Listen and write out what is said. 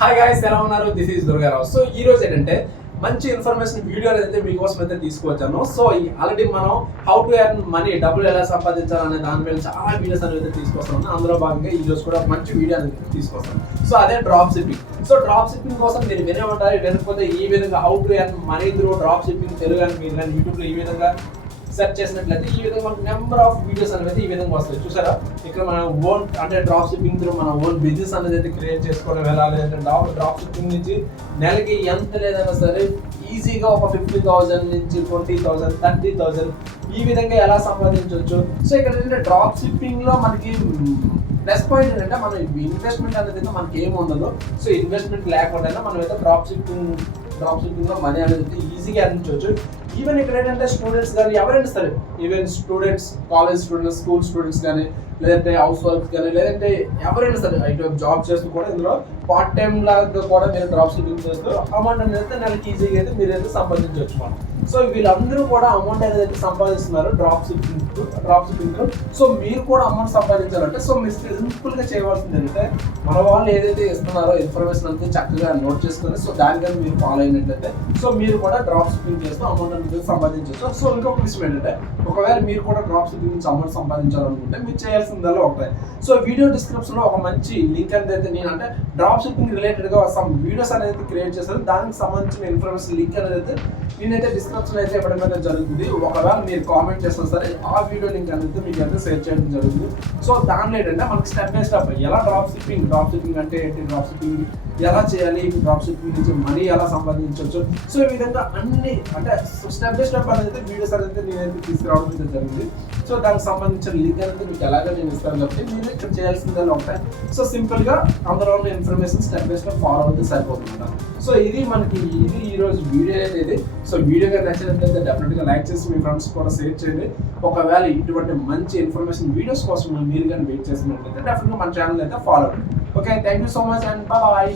Hi guys, ఎలా ఉన్నారు? This is Durgarao. So ఈ రోజు ఏంటంటే మంచి ఇన్ఫర్మేషన్ వీడియో అయితే మీకోసం అయితే తీసుకువచ్చాను. సో ఆల్రెడీ మనం హౌ టు ఎర్న్ మనీ, డబ్బులు ఎలా సంపాదించాలనే దానిపైన చాలా వీడియోస్ అనేది తీసుకొస్తాను. అందులో భాగంగా ఈ రోజు కూడా మంచి వీడియో అనేది తీసుకొస్తాను. సో అదే drop shipping. So drop shipping కోసం మీరు వినే ఉంటారు, వినకపోతే ఈ విధంగా how to earn money through drop shipping Telugu అని మీరు కానీ యూట్యూబ్లో ఈ విధంగా సెర్చ్ చేసినట్లయితే ఈ విధంగా మనకు నెంబర్ ఆఫ్ వీడియోస్ అనేది ఈ విధంగా వస్తాయి. చూసారా, ఇక్కడ మన ఓన్ అంటే డ్రాప్ షిప్పింగ్ త్రూ మన ఓన్ బిజినెస్ అనేది అయితే క్రియేట్ చేసుకోవడం వెళ్ళాలి అంటే డ్రాప్ షిప్పింగ్ నుంచి నెలకి ఎంత లేదైనా సరే ఈజీగా ఒక 50,000 నుంచి 20,000 30,000 ఈ విధంగా ఎలా సంపాదించవచ్చు. సో ఇక్కడ ఏంటంటే డ్రాప్ షిప్పింగ్ లో మనకి ప్లస్ పాయింట్ ఏంటంటే మన ఇన్వెస్ట్మెంట్ అనేది మనకి ఏమి ఉండదు. సో ఇన్వెస్ట్మెంట్ లేకుండా మనం అయితే డ్రాప్ షిప్పింగ్ లో మనీ అనేది ఈజీగా అందించవచ్చు. ఈవెన్ ఇక్కడ ఏంటంటే స్టూడెంట్స్ కానీ ఎవరైనా సరే, even students, college students, school students కానీ, లేదంటే హౌస్ వర్క్స్ కానీ, లేదంటే ఎవరైనా సరే ఇటు జాబ్ చేస్తూ కూడా ఇందులో పార్ట్ టైం లాగా కూడా మీరు డ్రాప్ షిప్పింగ్ చేస్తూ అమౌంట్ అనేది నెలకి ఈజీగా అయితే మీరు అయితే సంపాదించవచ్చు మనం. సో వీళ్ళందరూ కూడా అమౌంట్ అనేది సంపాదిస్తున్నారు డ్రాప్ షిప్పింగ్. సో మీరు కూడా అమౌంట్ సంపాదించాలంటే సో మీరు సింపుల్ గా చేయవలసింది ఏంటంటే మన వాళ్ళు ఏదైతే ఇస్తున్నారో ఇన్ఫర్మేషన్ అంతా చక్కగా నోట్ చేసుకొని సో దానికని మీరు ఫాలో అయినట్లయితే సో మీరు కూడా డ్రాప్ షిప్పింగ్ చేస్తూ అమౌంట్ అనేది సంపాదించవచ్చు. సో ఇంకొక విషయం ఏంటంటే ఒకవేళ మీరు కూడా డ్రాప్ షిప్పింగ్ నుంచి అమౌంట్ సంపాదించాలనుకుంటే మీరు చేయాల్సిందల్లా ఒకటే. సో వీడియో డిస్క్రిప్షన్ లో ఒక మంచి లింక్ అనేది నేను అంటే డ్రాప్ షిప్పింగ్ రిలేటెడ్ గా సమ్ వీడియోస్ అనేది క్రియేట్ చేశాను. దానికి సంబంధించిన ఇన్ఫర్మేషన్ లింక్ అనేది నేనైతే డిస్క్రిప్షన్ అయితే ఇవ్వడం అనేది జరుగుతుంది. ఒకవేళ మీరు కామెంట్ చేసిన సరే ఆ వీడియో లింక్ అనేది మీకు అయితే షేర్ చేయడం జరుగుతుంది. సో దానిలో ఏంటంటే మనకి స్టెప్ బై స్టెప్ ఎలా డ్రాప్ షిప్పింగ్ అంటే ఏంటి, డ్రాప్ షిప్పింగ్ ఎలా చేయాలి, డ్రాప్ షిప్పింగ్ నుంచి మనీ ఎలా సంపాదించవచ్చు. సో ఈ విధంగా అన్ని అంటే స్టెప్ బై స్టెప్ అనేది వీడియోస్ అనేది నేనైతే తీసుకురావడం అయితే జరిగింది. సో దానికి సంబంధించిన లింక్ అనేది మీకు ఎలాగో నేను ఇస్తాను కాబట్టి మీరు ఇక్కడ చేయాల్సిందని ఉంటాయి. సో సింపుల్ గా అందులో ఉన్న information step by step follow అవుతే సరిపోతుందన్నమాట. సో ఇది ఈ రోజు వీడియో అయితే. సో వీడియోగా నచ్చినట్లయితే డెఫినెట్ గా లైక్ చేసి మీ ఫ్రెండ్స్ కూడా షేర్ చేయండి. ఒకవేళ ఇటువంటి మంచి ఇన్ఫర్మేషన్ వీడియోస్ కోసం మీరు కానీ వెయిట్ చేసినట్లయితే డెఫినెట్ గా మన ఛానల్ అయితే ఫాలో అవ్వండి. Okay, thank you so much and bye.